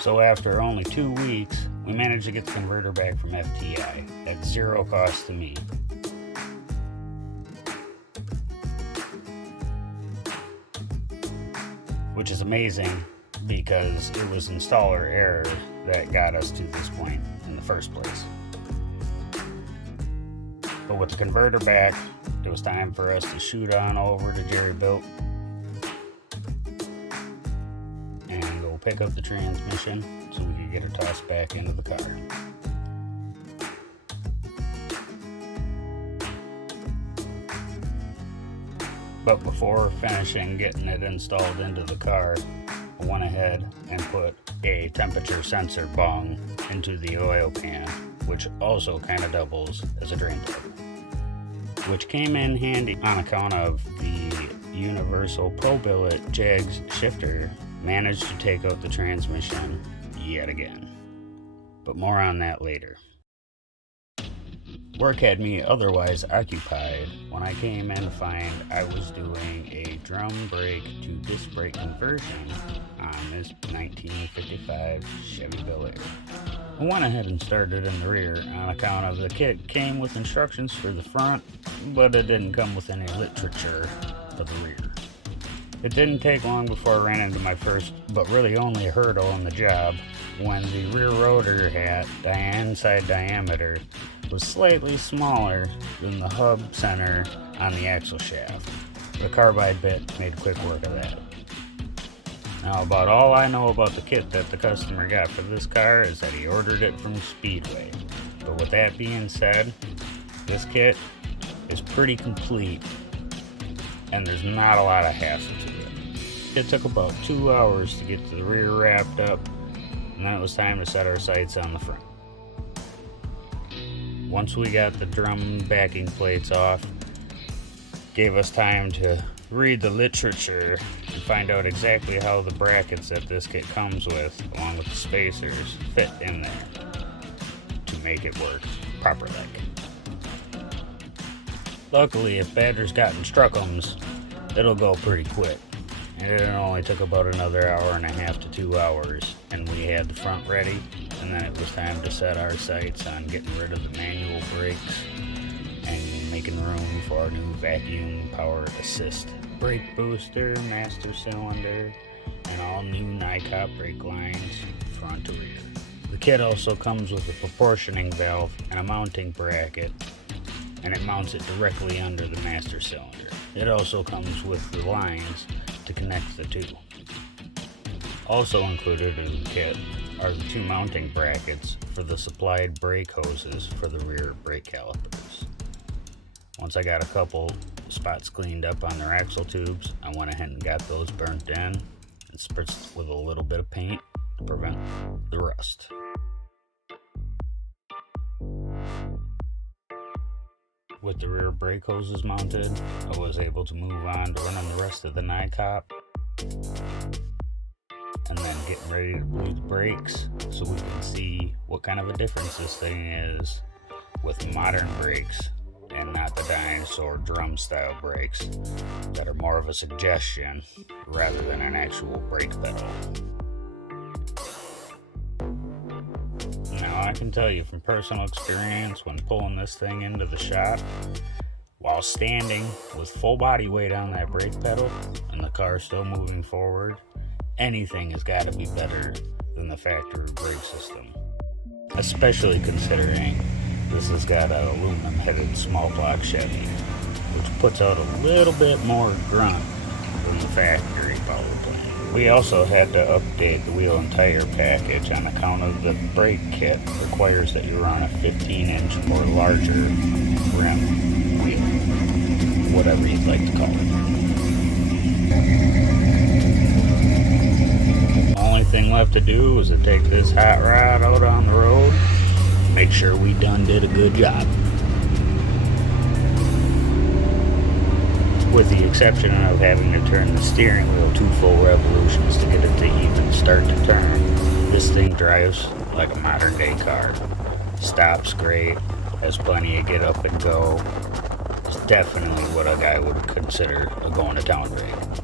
So after only 2 weeks, we managed to get the converter back from FTI at zero cost to me. Which is amazing because it was installer error that got us to this point in the first place. But with the converter back, it was time for us to shoot on over to Jerry Built and go pick up the transmission so we could get her tossed back into the car. But before finishing getting it installed into the car, I went ahead and put a temperature sensor bung into the oil pan, which also kind of doubles as a drain plug, which came in handy on account of the universal pro billet Jags shifter managed to take out the transmission yet again. But more on that later. Work had me otherwise occupied when I came in to find I was doing a drum brake to disc brake conversion on this 1955 Chevy Bel-Air. I went ahead and started in the rear on account of the kit came with instructions for the front, but it didn't come with any literature for the rear. It didn't take long before I ran into my first, but really only hurdle in the job, when the rear rotor hat inside diameter was slightly smaller than the hub center on the axle shaft. The carbide bit made quick work of that. Now, about all I know about the kit that the customer got for this car is that he ordered it from Speedway. But with that being said, this kit is pretty complete and there's not a lot of hassle to it. It took about 2 hours to get the rear wrapped up, and then it was time to set our sights on the front. Once we got the drum backing plates off, gave us time to read the literature and find out exactly how the brackets that this kit comes with, along with the spacers, fit in there to make it work properly. Luckily, if Badger's got instructions, it'll go pretty quick. And it only took about another hour and a half to 2 hours, and we had the front ready, and then it was time to set our sights on getting rid of the manual brakes and making room for our new vacuum power assist brake booster, master cylinder, and all new NICOP brake lines front to rear. The kit also comes with a proportioning valve and a mounting bracket, and it mounts it directly under the master cylinder. It also comes with the lines to connect the two. Also included in the kit are the 2 mounting brackets for the supplied brake hoses for the rear brake calipers. Once I got a couple spots cleaned up on their axle tubes, I went ahead and got those burnt in and spritzed with a little bit of paint to prevent the rust. With the rear brake hoses mounted, I was able to move on to running the rest of the NICOP and then getting ready to bleed the brakes so we can see what kind of a difference this thing is with modern brakes and not the dinosaur drum style brakes that are more of a suggestion rather than an actual brake pedal. Now, I can tell you from personal experience, when pulling this thing into the shop, while standing with full body weight on that brake pedal and the car still moving forward, anything has got to be better than the factory brake system. Especially considering this has got an aluminum headed small block Chevy, which puts out a little bit more grunt than the factory power plant. We also had to update the wheel and tire package on account of the brake kit requires that you run a 15-inch or larger rim wheel, whatever you'd like to call it. The only thing left to do is to take this hot rod out on the road, make sure we done did a good job. With the exception of having to turn the steering wheel 2 full revolutions to get it to even start to turn, this thing drives like a modern day car. Stops great, has plenty of get up and go. It's definitely what a guy would consider a going to town rig.